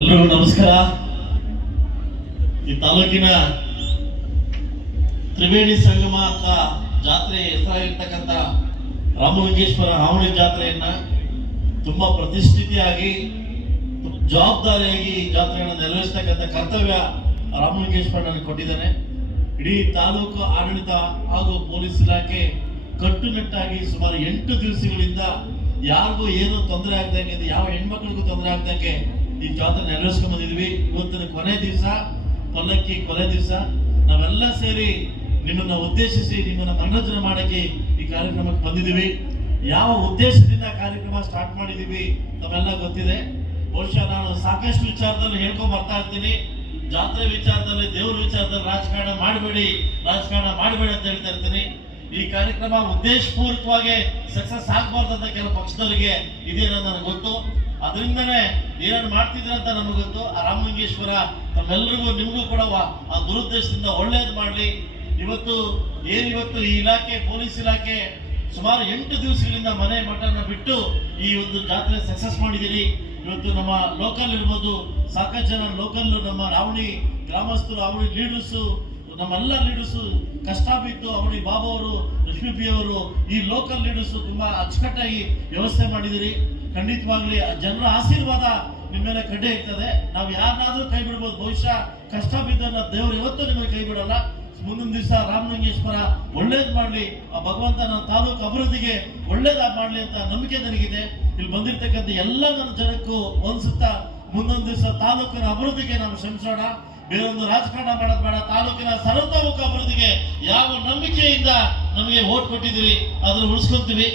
ಎಲ್ರಿಗೂ ನಮಸ್ಕಾರ. ಈ ತಾಲೂಕಿನ ತ್ರಿವೇಣಿ ಸಂಗಮ ಅಂತ ಜಾತ್ರೆ ಹೆಸರಾಗಿರ್ತಕ್ಕಂಥ ರಾಮಲಿಂಗೇಶ್ವರ ಹಾವಳಿ ಜಾತ್ರೆಯನ್ನ ತುಂಬಾ ಪ್ರತಿಷ್ಠಿತಿಯಾಗಿ ಜವಾಬ್ದಾರಿಯಾಗಿ ಜಾತ್ರೆಯನ್ನು ನೆರವೇರಿಸ್ತಕ್ಕಂಥ ಕರ್ತವ್ಯ ರಾಮಲಿಂಗೇಶ್ವರ ನನಗೆ ಕೊಟ್ಟಿದ್ದಾನೆ. ಇಡೀ ತಾಲೂಕು ಆಡಳಿತ ಹಾಗೂ ಪೊಲೀಸ್ ಇಲಾಖೆ ಕಟ್ಟುನಿಟ್ಟಾಗಿ ಸುಮಾರು ಎಂಟು ದಿವಸಗಳಿಂದ ಯಾರಿಗೂ ಏನು ತೊಂದರೆ ಆಗ್ದಂಗೆ ಯಾವ ಹೆಣ್ಮಕ್ಳಿಗೂ ತೊಂದರೆ ಆಗ್ದಂಗೆ ಈ ಜಾತ್ರೆ ನೆರವೇರಿಸ್ಕೊಂಡ್ ಬಂದಿದ್ವಿ. ಇವತ್ತಿನ ಕೊನೆ ದಿವಸ ಪಲ್ಲಕ್ಕಿ ಕೊನೆ ದಿವಸ. ನಾವೆಲ್ಲ ಸೇರಿ ನಿಮ್ಮನ್ನ ಉದ್ದೇಶಿಸಿ, ನಿಮ್ಮನ್ನ ಮನರಂಜನೆ ಮಾಡಕ್ಕೆ ಈ ಕಾರ್ಯಕ್ರಮಕ್ಕೆ ಬಂದಿದ್ದೀವಿ ಯಾವ ಉದ್ದೇಶದಿಂದ ಕಾರ್ಯಕ್ರಮ ಸ್ಟಾರ್ಟ್ ಮಾಡಿದೀವಿ ನಮ್ಮೆಲ್ಲ ಗೊತ್ತಿದೆ. ಬಹುಶಃ ನಾನು ಸಾಕಷ್ಟು ವಿಚಾರದಲ್ಲಿ ಹೇಳ್ಕೊಂಡ್ ಬರ್ತಾ ಇರ್ತೀನಿ. ಜಾತ್ರೆ ವಿಚಾರದಲ್ಲಿ, ದೇವ್ರ ವಿಚಾರದಲ್ಲಿ ರಾಜಕಾರಣ ಮಾಡಬೇಡಿ ರಾಜಕಾರಣ ಮಾಡಬೇಡಿ ಅಂತ ಹೇಳ್ತಾ ಇರ್ತೀನಿ. ಈ ಕಾರ್ಯಕ್ರಮ ಉದ್ದೇಶಪೂರ್ವಕವಾಗಿ ಸಕ್ಸಸ್ ಆಗಬಾರ್ದು ಅಂತ ಕೆಲವು ಪಕ್ಷದವರಿಗೆ ಇದೇನೋ ನನಗೆ ಗೊತ್ತು. ಅದರಿಂದನೇ ಏನೇನು ಮಾಡ್ತಿದ್ರೆ ಅಂತ ನಮಗೆ ಗೊತ್ತು. ಆ ರಾಮಲಿಂಗೇಶ್ವರ ತಮ್ಮೆಲ್ಲರಿಗೂ ನಿಮಗೂ ಕೂಡ ಆ ದುರುದ್ದೇಶದಿಂದ ಒಳ್ಳೇದು ಮಾಡಲಿ. ಇವತ್ತು ಏನಿವತ್ತು ಈ ಇಲಾಖೆ, ಪೊಲೀಸ್ ಇಲಾಖೆ ಸುಮಾರು ಎಂಟು ದಿವಸಗಳಿಂದ ಮನೆ ಮಠನ ಬಿಟ್ಟು ಈ ಒಂದು ಜಾತ್ರೆ ಸಕ್ಸಸ್ ಮಾಡಿದ್ದೀರಿ ಇವತ್ತು ನಮ್ಮ ಲೋಕಲ್ ಇರ್ಬೋದು, ಸಾಕಷ್ಟು ಜನ ಲೋಕಲ್ ನಮ್ಮ ರಾವಣಿ ಗ್ರಾಮಸ್ಥರು ಅವಳಿ ಲೀಡರ್ಸು ನಮ್ಮೆಲ್ಲ ಲೀಡರ್ಸು ಕಷ್ಟ ಬಿದ್ದು ಅವಳಿ ಬಾಬು ಅವರು ಲಕ್ಷ್ಮೀ ಪಿ ಅವರು ಈ ಲೋಕಲ್ ಲೀಡರ್ಸು ತುಂಬಾ ಅಚ್ಚುಕಟ್ಟಾಗಿ ವ್ಯವಸ್ಥೆ ಮಾಡಿದಿರಿ. ಖಂಡಿತವಾಗ್ಲಿ ಜನರ ಆಶೀರ್ವಾದ ನಿಮ್ಮ ಮೇಲೆ ಕಡ್ಡೆ ಇರ್ತದೆ. ನಾವು ಯಾರನ್ನಾದ್ರೂ ಕೈ ಬಿಡ್ಬೋದು. ಬಹುಶಃ ಕಷ್ಟ ಬಿದ್ದನ್ನ ದೇವರು ಇವತ್ತು ನಿಮಗೆ ಕೈ ಬಿಡಲ್ಲ. ಮುಂದಿನ ದಿವಸ ರಾಮಲಿಂಗೇಶ್ವರ ಒಳ್ಳೇದ್ ಮಾಡ್ಲಿ. ಆ ಭಗವಂತ ನನ್ನ ತಾಲೂಕು ಅಭಿವೃದ್ಧಿಗೆ ಒಳ್ಳೇದಾಗ ಮಾಡ್ಲಿ ಅಂತ ನಂಬಿಕೆ ನನಗಿದೆ. ಇಲ್ಲಿ ಬಂದಿರ್ತಕ್ಕಂಥ ಎಲ್ಲ ನನ್ನ ಜನಕ್ಕೂ ಒಂದ್ಸುತ್ತಾ ಮುಂದೊಂದು ದಿವಸ ತಾಲೂಕಿನ ಅಭಿವೃದ್ಧಿಗೆ ನಾವು ಶ್ರಮಿಸೋಣ. ಬೇರೊಂದು ರಾಜಕಾರಣ ಮಾಡೋದು ಬೇಡ. ತಾಲೂಕಿನ ಸರ್ವತೋಮುಖ ಅಭಿವೃದ್ಧಿಗೆ ಯಾವ ನಂಬಿಕೆಯಿಂದ ನಮಗೆ ಓಟ್ ಕೊಟ್ಟಿದ್ದೀರಿ, ಅದನ್ನು ಉಳಿಸ್ಕೊಂತೀವಿ.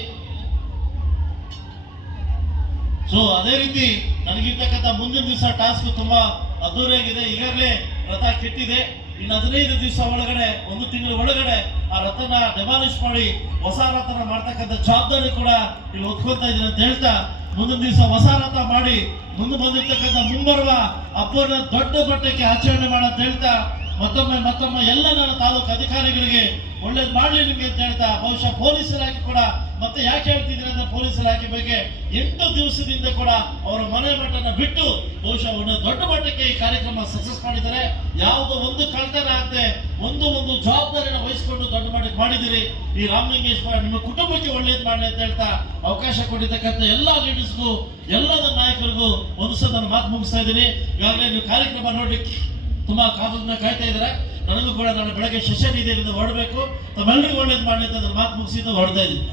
ಸೊ ಅದೇ ರೀತಿ ನನಗಿರ್ತಕ್ಕಂಥ ಮುಂದಿನ ದಿವಸ ಟಾಸ್ಕ್ ತುಂಬಾ ಅದ್ದೂರಿಯಾಗಿದೆ. ಈಗಾಗಲೇ ರಥ ಕೆಟ್ಟಿದೆ. ಇನ್ನು ಹದಿನೈದು ದಿವಸ ಒಳಗಡೆ, ಒಂದು ತಿಂಗಳ ಒಳಗಡೆ ಆ ರಥನ ಡೆಮಾಲಿಶ್ ಮಾಡಿ, ಹೊಸ ರಥನ ಮಾಡ್ತಕ್ಕಂಥ ಜವಾಬ್ದಾರಿ ಕೂಡ ಇಲ್ಲಿ ಒತ್ಕೊತಾ ಇದ್ದೀನಿ ಅಂತ ಹೇಳ್ತಾ, ಮುಂದಿನ ದಿವಸ ಹೊಸ ರಥ ಮಾಡಿ, ಮುಂದೆ ಬಂದಿರ್ತಕ್ಕಂಥ ಮುಂಬರುವ ಹಬ್ಬನ ದೊಡ್ಡ ಮಟ್ಟಕ್ಕೆ ಆಚರಣೆ ಮಾಡ ಅಂತ ಹೇಳ್ತಾ, ಮತ್ತೊಮ್ಮೆ ಮತ್ತೊಮ್ಮೆ ಎಲ್ಲ ನನ್ನ ತಾಲೂಕು ಅಧಿಕಾರಿಗಳಿಗೆ ಒಳ್ಳೇದು ಮಾಡಲಿ ನಿಮಗೆ ಅಂತ ಹೇಳ್ತಾ, ಬಹುಶಃ ಪೊಲೀಸರಾಗಿ ಕೂಡ, ಮತ್ತೆ ಯಾಕೆ ಹೇಳ್ತಿದ್ರೆ ಅಂದ್ರೆ ಪೊಲೀಸ್ ಇಲಾಖೆ ಬಗ್ಗೆ ಎಂಟು ದಿವಸದಿಂದ ಕೂಡ ಅವರ ಮನೆ ಮಠನ ಬಿಟ್ಟು, ಬಹುಶಃ ಒಂದು ದೊಡ್ಡ ಮಟ್ಟಕ್ಕೆ ಈ ಕಾರ್ಯಕ್ರಮ ಸಕ್ಸಸ್ ಮಾಡಿದ್ದಾರೆ. ಯಾವುದೋ ಒಂದು ಕಳ್ತನ ಆಗದೆ, ಒಂದು ಒಂದು ಜವಾಬ್ದಾರಿಯನ್ನು ವಹಿಸಿಕೊಂಡು ದೊಡ್ಡ ಮಟ್ಟಕ್ಕೆ ಮಾಡಿದಿರಿ ಈ ರಾಮಲಿಂಗೇಶ್ವರ ನಿಮ್ಮ ಕುಟುಂಬಕ್ಕೆ ಒಳ್ಳೇದು ಮಾಡಲಿ ಅಂತ ಹೇಳ್ತಾ ಅವಕಾಶ ಕೊಟ್ಟಿರ್ತಕ್ಕಂಥ ಎಲ್ಲಾ ಲೀಡರ್ಸ್ಗೂ ಎಲ್ಲದ ನಾಯಕರಿಗೂ ಒಂದು ಸಲ ನಾನು ಮಾತು ಮುಗಿಸ್ತಾ ಇದ್ದೀನಿ. ಈಗಾಗಲೇ ನೀವು ಕಾರ್ಯಕ್ರಮ ನೋಡ್ಲಿಕ್ಕೆ ತುಂಬಾ ಕಾದನ್ನ ಕಾಯ್ತಾ ಇದ್ದಾರೆ. ನನಗೂ ಕೂಡ ನಾನು ಬೆಳಗ್ಗೆ ಸೆಷನ್ ಇದೆ ಹೊರಡಬೇಕು. ತಮ್ಮೆಲ್ಲರಿಗೂ ಒಳ್ಳೇದು ಮಾಡಲಿ ಅಂತ ಮಾತು ಮುಗಿಸಿದ್ದು ಹೊರಡ್ತಾ ಇದ್ದೀನಿ.